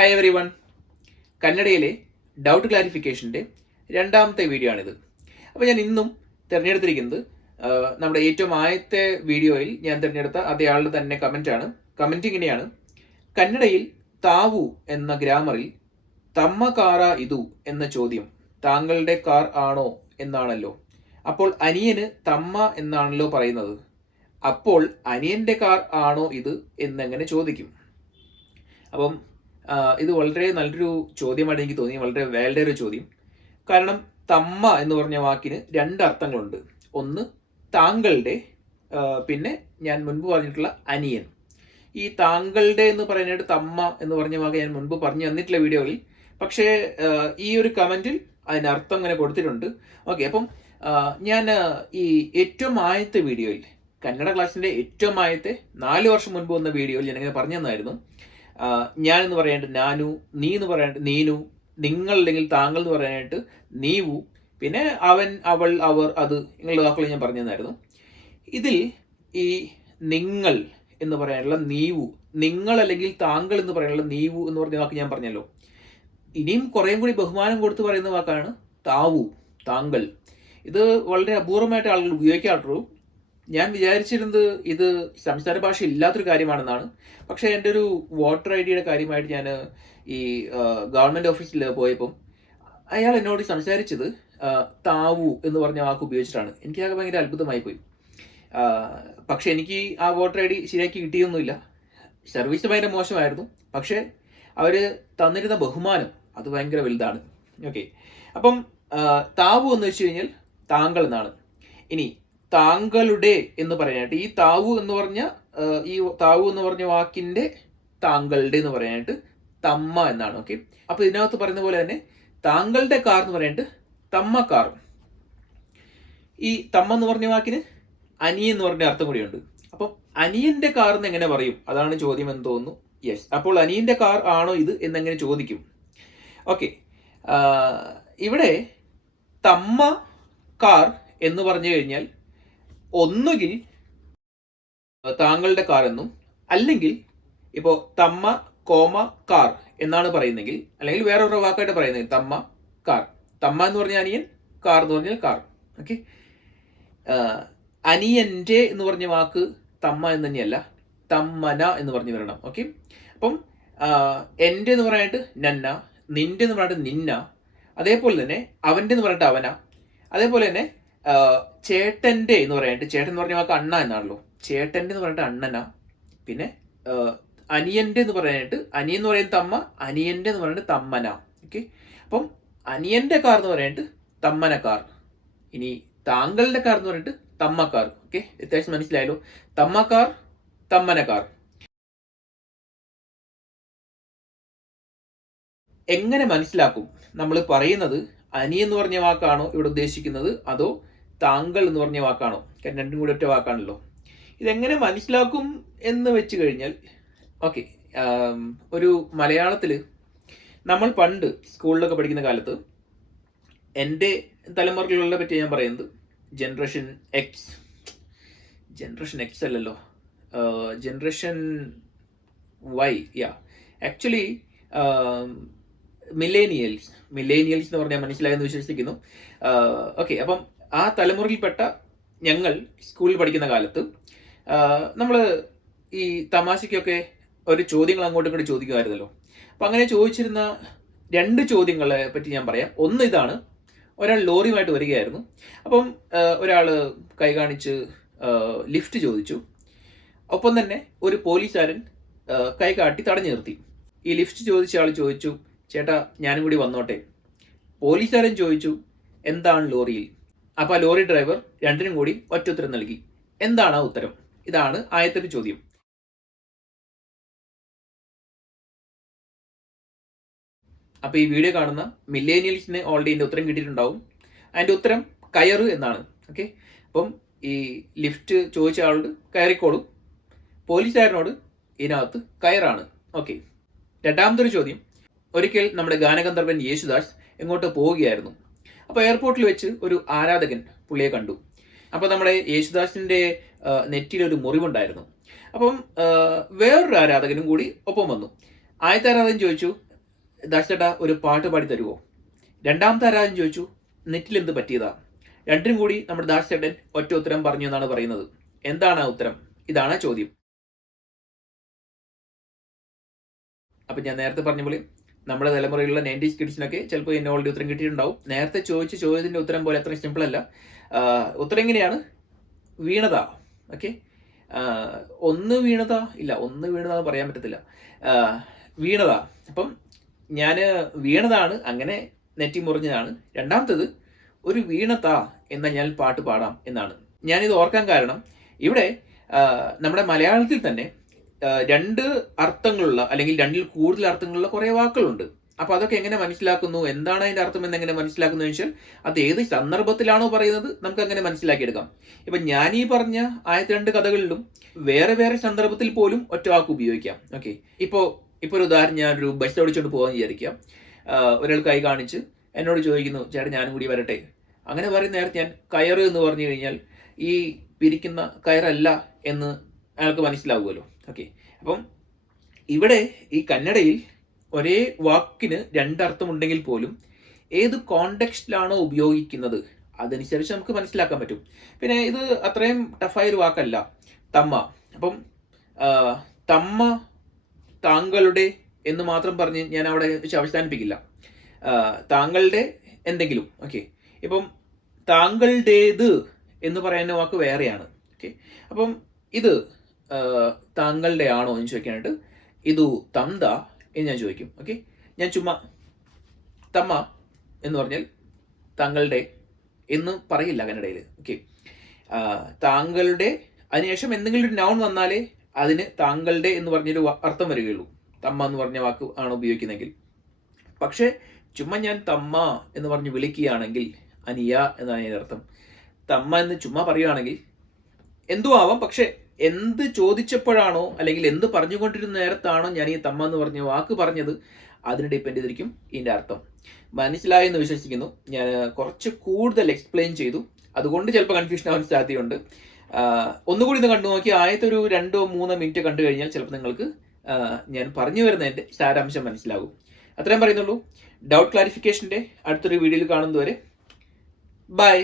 Hi everyone കന്നഡയിലെ doubt ക്ലാരിഫിക്കേഷന്റെ രണ്ടാമത്തെ വീഡിയോ ആണിത്. അപ്പോൾ ഞാൻ ഇന്നും തിരഞ്ഞെടുത്തിരിക്കുന്നത് നമ്മുടെ ഏറ്റവും ആദ്യത്തെ വീഡിയോയിൽ ഞാൻ തിരഞ്ഞെടുത്ത അതേ ആളുടെ തന്നെ കമന്റാണ് കമന്റ് ഇങ്ങനെയാണ്. കന്നഡയിൽ താവു എന്ന ഗ്രാമറിൽ തമ്മ കാറ ഇതു എന്ന ചോദ്യം താങ്കളുടെ കാർ ആണോ എന്നാണല്ലോ. അപ്പോൾ അനിയന് തമ്മ എന്നാണല്ലോ പറയുന്നത്. അപ്പോൾ അനിയന്റെ കാർ ആണോ ഇത്? എന്നെങ്ങനെ ചോദിക്കും. അപ്പം ഇത് വളരെ നല്ലൊരു ചോദ്യമായിട്ട് എനിക്ക് തോന്നി വളരെ വേളുടെ ഒരു ചോദ്യം. കാരണം തമ്മ എന്ന് പറഞ്ഞ വാക്കിന് രണ്ട് അർത്ഥങ്ങളുണ്ട്. ഒന്ന് താങ്കളുടെ പിന്നെ ഞാൻ മുൻപ് പറഞ്ഞിട്ടുള്ള അനിയൻ. ഈ താങ്കളുടെ എന്ന് പറയാനായിട്ട് തമ്മ എന്ന് പറഞ്ഞ വാക്ക് ഞാൻ മുൻപ് പറഞ്ഞു തന്നിട്ടുള്ള വീഡിയോയിൽ പക്ഷേ ഈ ഒരു കമന്റിൽ അതിനർത്ഥം ഇങ്ങനെ കൊടുത്തിട്ടുണ്ട്. ഓക്കെ അപ്പം ഞാൻ ഈ ഏറ്റവും ആദ്യത്തെ വീഡിയോയിൽ കന്നഡ ക്ലാസ്സിന്റെ ഏറ്റവും ആദ്യത്തെ നാല് വർഷം മുൻപ് വന്ന വീഡിയോയിൽ ഞാനിങ്ങനെ പറഞ്ഞു തന്നായിരുന്നു. ഞാൻ എന്ന് പറയാനായിട്ട് നാനു നീ എന്ന് പറയാനായിട്ട് നീനു നിങ്ങൾ അല്ലെങ്കിൽ താങ്കൾ എന്ന് പറയാനായിട്ട് നീവു പിന്നെ അവൻ അവൾ അവർ അത് നിങ്ങളുടെ വാക്കുകൾ ഞാൻ പറഞ്ഞു തന്നായിരുന്നു ഇതിൽ ഈ നിങ്ങൾ എന്ന് പറയാനുള്ള നീവു നിങ്ങൾ അല്ലെങ്കിൽ താങ്കൾ എന്ന് പറയാനുള്ള നീവു എന്ന് പറഞ്ഞ വാക്ക് ഞാൻ പറഞ്ഞല്ലോ. ഇനിയും കുറേയും കൂടി ബഹുമാനം കൊടുത്ത് പറയുന്ന വാക്കാണ് താവു താങ്കൾ. ഇത് വളരെ അപൂർവമായിട്ട് ആളുകൾ ഉപയോഗിക്കാറുള്ളൂ. ഞാൻ വിചാരിച്ചിരുന്നത് ഇത് സംസ്ഥാന ഭാഷ ഇല്ലാത്തൊരു കാര്യമാണെന്നാണ്. പക്ഷേ എന്റെ ഒരു വോട്ടർ ഐ ഡിയുടെ കാര്യമായിട്ട് ഞാൻ ഈ ഗവൺമെന്റ് ഓഫീസിൽ പോയപ്പം അയാൾ എന്നോട് സംസാരിച്ചത് താവു എന്ന് പറഞ്ഞ വാക്ക് ഉപയോഗിച്ചിട്ടാണ്. എനിക്കതൊക്കെ ഭയങ്കര അത്ഭുതമായി പോയി. പക്ഷേ എനിക്ക് ആ വോട്ടർ ഐ ഡി ശരിയാക്കി കിട്ടിയൊന്നുമില്ല. സർവീസ് ഭയങ്കര മോശമായിരുന്നു. പക്ഷേ അവർ തന്നിരുന്ന ബഹുമാനം അത് ഭയങ്കര വലുതാണ്. ഓക്കെ. അപ്പം താവു എന്ന് വെച്ച് കഴിഞ്ഞാൽ താങ്കൾ എന്നാണ് ഇനി താങ്കളുടെ എന്ന് പറയാനായിട്ട് ഈ താവു എന്ന് പറഞ്ഞ ഈ താവു എന്ന് പറഞ്ഞ വാക്കിന്റെ താങ്കളുടെ എന്ന് പറയാനായിട്ട് തമ്മ എന്നാണ് ഓക്കെ? അപ്പൊ ഇതിനകത്ത് പറയുന്ന പോലെ തന്നെ താങ്കളുടെ കാർ എന്ന് പറയാനായിട്ട് തമ്മ കാർ. ഈ തമ്മ എന്ന് പറഞ്ഞ വാക്കിന് അനിയൻ എന്ന് പറഞ്ഞ അർത്ഥം കൂടിയുണ്ട്. അപ്പം അനിയന്റെ കാർ എന്ന് എങ്ങനെ പറയും? അതാണ് ചോദ്യം എന്ന് തോന്നുന്നു. യെസ് അപ്പോൾ അനിയന്റെ കാർ ആണോ ഇത് എന്നെങ്ങനെ ചോദിക്കും? ഓക്കെ. ഇവിടെ തമ്മ കാർ എന്ന് പറഞ്ഞു കഴിഞ്ഞാൽ ഒന്നുകിൽ താങ്കളുടെ കാർ എന്നും അല്ലെങ്കിൽ ഇപ്പോൾ തമ്മ കോമ കാർ എന്നാണ് പറയുന്നെങ്കിൽ അല്ലെങ്കിൽ വേറെ ഒരു വാക്കായിട്ട് പറയുന്നത് തമ്മ കാർ. തമ്മ എന്ന് പറഞ്ഞാൽ അനിയൻ കാർ എന്ന് പറഞ്ഞാൽ കാർ. ഓക്കെ? അനിയന്റെ എന്ന് പറഞ്ഞ വാക്ക് തമ്മ എന്ന് തന്നെയല്ല തമ്മന എന്ന് പറഞ്ഞു വരണം. ഓക്കെ? അപ്പം എന്റെ എന്ന് പറയാനായിട്ട് നന്ന നിന്റെ എന്ന് പറഞ്ഞിട്ട് നിന്ന അതേപോലെ തന്നെ അവന്റെ എന്ന് പറഞ്ഞിട്ട് അവന അതേപോലെ തന്നെ ആ, ചേട്ടന്റെ എന്ന് പറയാനായിട്ട് ചേട്ടൻ എന്ന് പറഞ്ഞാൽ അണ്ണ എന്നാണല്ലോ. ചേട്ടന്റെ എന്ന് പറഞ്ഞിട്ട് അണ്ണന. പിന്നെ അനിയന്റെ എന്ന് പറയാനായിട്ട് അനിയൻ എന്ന് പറയുന്നത് തമ്മ അനിയന്റെ എന്ന് പറഞ്ഞിട്ട് തമ്മന. ഓക്കെ അപ്പം അനിയന്റെ കാർ എന്ന് പറയാനായിട്ട് തമ്മനക്കാർ കാർ. ഇനി താങ്കളുടെ കാർ എന്ന് പറഞ്ഞിട്ട് തമ്മക്കാർ ഓക്കെ അത്യാവശ്യം മനസ്സിലായല്ലോ. തമ്മക്കാർ തമ്മനക്കാർ എങ്ങനെ മനസ്സിലാക്കും? നമ്മൾ പറയുന്നത് അനി എന്ന് പറഞ്ഞ വാക്കാണോ ഇവിടെ ഉദ്ദേശിക്കുന്നത്? അതോ താങ്കൾ എന്ന് പറഞ്ഞ വാക്കാണോ? രണ്ടും കൂടി ഒറ്റ വാക്കാണല്ലോ. ഇതെങ്ങനെ മനസ്സിലാക്കും എന്ന് വെച്ച് കഴിഞ്ഞാൽ ഓക്കെ ഒരു മലയാളത്തിൽ നമ്മൾ പണ്ട് സ്കൂളിലൊക്കെ പഠിക്കുന്ന കാലത്ത് എന്റെ തലമുറകളിലെ പറ്റി ഞാൻ പറയുന്നത് ജനറേഷൻ എക്സ് ജനറേഷൻ എക്സ് അല്ലല്ലോ. ജനറേഷൻ വൈ യാ. Actually millennials. മില്ലേനിയൽസ് എന്ന് പറഞ്ഞാൽ മനസ്സിലായെന്ന് വിശ്വസിക്കുന്നു. ഓക്കെ അപ്പം ആ തലമുറയിൽപ്പെട്ട ഞങ്ങൾ സ്കൂളിൽ പഠിക്കുന്ന കാലത്ത് നമ്മൾ ഈ തമാശയ്ക്കൊക്കെ ഒരു ചോദ്യങ്ങൾ അങ്ങോട്ടും ഇങ്ങോട്ടും ചോദിക്കുമായിരുന്നല്ലോ. അപ്പം അങ്ങനെ ചോദിച്ചിരുന്ന രണ്ട് ചോദ്യങ്ങളെ പറ്റി ഞാൻ പറയാം. ഒന്ന് ഇതാണ് ഒരാൾ ലോറിയുമായിട്ട് വരികയായിരുന്നു. അപ്പം ഒരാൾ കൈ കാണിച്ച് ലിഫ്റ്റ് ചോദിച്ചു. ഒപ്പം തന്നെ ഒരു പോലീസുകാരൻ കൈ കാട്ടി തടഞ്ഞു നിർത്തി. ഈ ലിഫ്റ്റ് ചോദിച്ച ആൾ ചോദിച്ചു ചേട്ടാ ഞാനും കൂടി വന്നോട്ടെ. പോലീസുകാരൻ ചോദിച്ചു എന്താണ് ലോറിയിൽ? അപ്പൊ ആ ലോറി ഡ്രൈവർ രണ്ടിനും കൂടി ഒറ്റ ഉത്തരം നൽകി. എന്താണ് ആ ഉത്തരം? ഇതാണ് ആയത്തൊരു ചോദ്യം. അപ്പോൾ ഈ വീഡിയോ കാണുന്ന മില്ലേനിയൽസിന് ഓൾറെഡി ഇതിന്റെ ഉത്തരം കിട്ടിയിട്ടുണ്ടാവും. അതിന്റെ ഉത്തരം കയറ് എന്നാണ്. ഓക്കെ അപ്പം ഈ ലിഫ്റ്റ് ചോദിച്ച ആളോട് കയറിക്കോളും. പോലീസുകാരനോട് ഇതിനകത്ത് കയറാണ്. ഓക്കെ രണ്ടാമതൊരു ചോദ്യം. ഒരിക്കൽ നമ്മുടെ ഗാനഗന്ധർവൻ യേശുദാസ് എങ്ങോട്ട് പോവുകയായിരുന്നു. അപ്പോൾ എയർപോർട്ടിൽ വെച്ച് ഒരു ആരാധകൻ പുള്ളിയെ കണ്ടു. അപ്പോൾ നമ്മുടെ യേശുദാസിന്റെ ആ, നെറ്റിയിൽ ഒരു മുറിവുണ്ടായിരുന്നു. അപ്പം വേറൊരു ആരാധകനും കൂടി ഒപ്പം വന്നു. ആദ്യത്തെ ആരാധകൻ ചോദിച്ചു ദാസേട്ടാ ഒരു പാട്ട് പാടി തരുമോ രണ്ടാമത്തെ ആരാധകൻ ചോദിച്ചു നെറ്റിൽ എന്ത് പറ്റിയതാ? രണ്ടിനും കൂടി നമ്മുടെ ദാസേട്ടൻ ഒറ്റ ഉത്തരം പറഞ്ഞു എന്നാണ് പറയുന്നത്. എന്താണ് ആ ഉത്തരം? ഇതാണ് ചോദ്യം. അപ്പം ഞാൻ നേരത്തെ പറഞ്ഞ പോലെ നമ്മുടെ തലമുറയിലുള്ള നയന്റീസ് കിഡ്സിനൊക്കെ ചിലപ്പോൾ ഇന്നോൾ ഉത്തരം കിട്ടിയിട്ടുണ്ടാവും. നേരത്തെ ചോദിച്ച ചോദ്യത്തിന്റെ ഉത്തരം പോലെ അത്ര സിമ്പിൾ അല്ല. ഉത്തരം എങ്ങനെയാണ്? വീണത. ഓക്കെ ഒന്ന് വീണത? ഇല്ല ഒന്ന് വീണത എന്ന് പറയാൻ പറ്റത്തില്ല. വീണത. അപ്പം ഞാൻ വീണതാണ് അങ്ങനെ നെറ്റി മുറിഞ്ഞതാണ്. രണ്ടാമത്തത് ഒരു വീണത എന്ന ഞാൻ പാട്ട് പാടാം എന്നാണ്. ഞാനിത് ഓർക്കാൻ കാരണം ഇവിടെ നമ്മുടെ മലയാളത്തിൽ തന്നെ രണ്ട് അർത്ഥങ്ങളുള്ള അല്ലെങ്കിൽ രണ്ടിൽ കൂടുതൽ അർത്ഥങ്ങളുള്ള കുറേ വാക്കുകളുണ്ട്. അപ്പൊ അതൊക്കെ എങ്ങനെ മനസ്സിലാക്കുന്നു? എന്താണ് അതിന്റെ അർത്ഥം എന്ന് എങ്ങനെ മനസ്സിലാക്കുന്നു വെച്ചാൽ അത് ഏത് സന്ദർഭത്തിലാണോ പറയുന്നത് നമുക്ക് അങ്ങനെ മനസ്സിലാക്കിയെടുക്കാം. ഇപ്പൊ ഞാൻ ഈ പറഞ്ഞ ആദ്യത്തെ രണ്ട് കഥകളിലും വേറെ വേറെ സന്ദർഭത്തിൽ പോലും ഒറ്റ വാക്ക് ഉപയോഗിക്കാം. ഓക്കെ. ഇപ്പോ ഇപ്പൊ ഒരു ഉദാഹരണം ഞാനൊരു ബസ് ഓടിച്ചുകൊണ്ട് പോകാൻ വിചാരിക്കാം. ഒരാൾക്കായി കാണിച്ച് എന്നോട് ചോദിക്കുന്നു ചേട്ടൻ ഞാനും കൂടി വരട്ടെ? അങ്ങനെ പറയുന്ന നേരത്തെ ഞാൻ കയറ് എന്ന് പറഞ്ഞു കഴിഞ്ഞാൽ ഈ പിരിക്കുന്ന കയറല്ല എന്ന് അയാൾക്ക് മനസ്സിലാവുമല്ലോ. ഓക്കെ അപ്പം ഇവിടെ ഈ കന്നഡയിൽ ഒരേ വാക്കിന് രണ്ടർത്ഥമുണ്ടെങ്കിൽ പോലും ഏത് കോണ്ടെക്സ്റ്റിലാണോ ഉപയോഗിക്കുന്നത് അതനുസരിച്ച് നമുക്ക് മനസ്സിലാക്കാൻ പറ്റും. പിന്നെ ഇത് അത്രയും ടഫായ ഒരു വാക്കല്ല. തമ്മ. അപ്പം തമ്മ താങ്കളുടെ എന്ന് മാത്രം പറഞ്ഞ് ഞാൻ അവിടെ വെച്ച് അവസാനിപ്പിക്കില്ല. താങ്കളുടെ എന്തെങ്കിലും. ഓക്കെ ഇപ്പം താങ്കളുടേത് എന്ന് പറയുന്ന വാക്ക് വേറെയാണ്. ഓക്കെ അപ്പം ഇത് താങ്കളുടെ ആണോ എന്ന് ചോദിക്കാനായിട്ട് ഇതു തന്ത എന്ന് ഞാൻ ചോദിക്കും. ഓക്കെ? ഞാൻ ചുമ്മാ തമ്മ എന്ന് പറഞ്ഞാൽ താങ്കളുടെ എന്ന് പറയില്ല കന്നഡയിൽ ഓക്കെ? താങ്കളുടെ അതിനുശേഷം എന്തെങ്കിലും ഒരു നൗൺ വന്നാലേ അതിന് താങ്കളുടെ എന്ന് പറഞ്ഞൊരു അർത്ഥം വരികയുള്ളൂ. തമ്മ എന്ന് പറഞ്ഞ വാക്ക് ആണ് ഉപയോഗിക്കുന്നതെങ്കിൽ. പക്ഷേ ചുമ്മാ ഞാൻ തമ്മ എന്ന് പറഞ്ഞ് വിളിക്കുകയാണെങ്കിൽ അനിയ എന്നാണ് അതിന്റെ അർത്ഥം. തമ്മ എന്ന് ചുമ്മാ പറയുകയാണെങ്കിൽ എന്തു ആവാം പക്ഷെ എന്ത് ചോദിച്ചപ്പോഴാണോ അല്ലെങ്കിൽ എന്ത് പറഞ്ഞുകൊണ്ടിരുന്ന നേരത്താണോ ഞാൻ ഈ തമ്മ എന്ന് പറഞ്ഞ വാക്ക് പറഞ്ഞത് അതിനെ ഡിപ്പെൻഡ് ചെയ്തിരിക്കും ഇതിന്റെ അർത്ഥം. മനസ്സിലായെന്ന് വിശ്വസിക്കുന്നു. ഞാൻ കുറച്ച് കൂടുതൽ എക്സ്പ്ലെയിൻ ചെയ്തു. അതുകൊണ്ട് ചിലപ്പോൾ കൺഫ്യൂഷൻ ആവാൻ സാധ്യതയുണ്ട്. ഒന്നുകൂടി ഇത് കണ്ടു നോക്കി. ആദ്യത്തെ ഒരു രണ്ടോ മൂന്നോ മിനിറ്റ് കണ്ടു കഴിഞ്ഞാൽ ചിലപ്പോൾ നിങ്ങൾക്ക് ഞാൻ പറഞ്ഞു വരുന്നതിന്റെ സാരാംശം മനസ്സിലാകും. അത്രയും പറയുന്നുള്ളൂ. ഡൗട്ട് ക്ലാരിഫിക്കേഷന്റെ അടുത്തൊരു വീഡിയോയിൽ കാണുന്നതുവരെ. ബൈ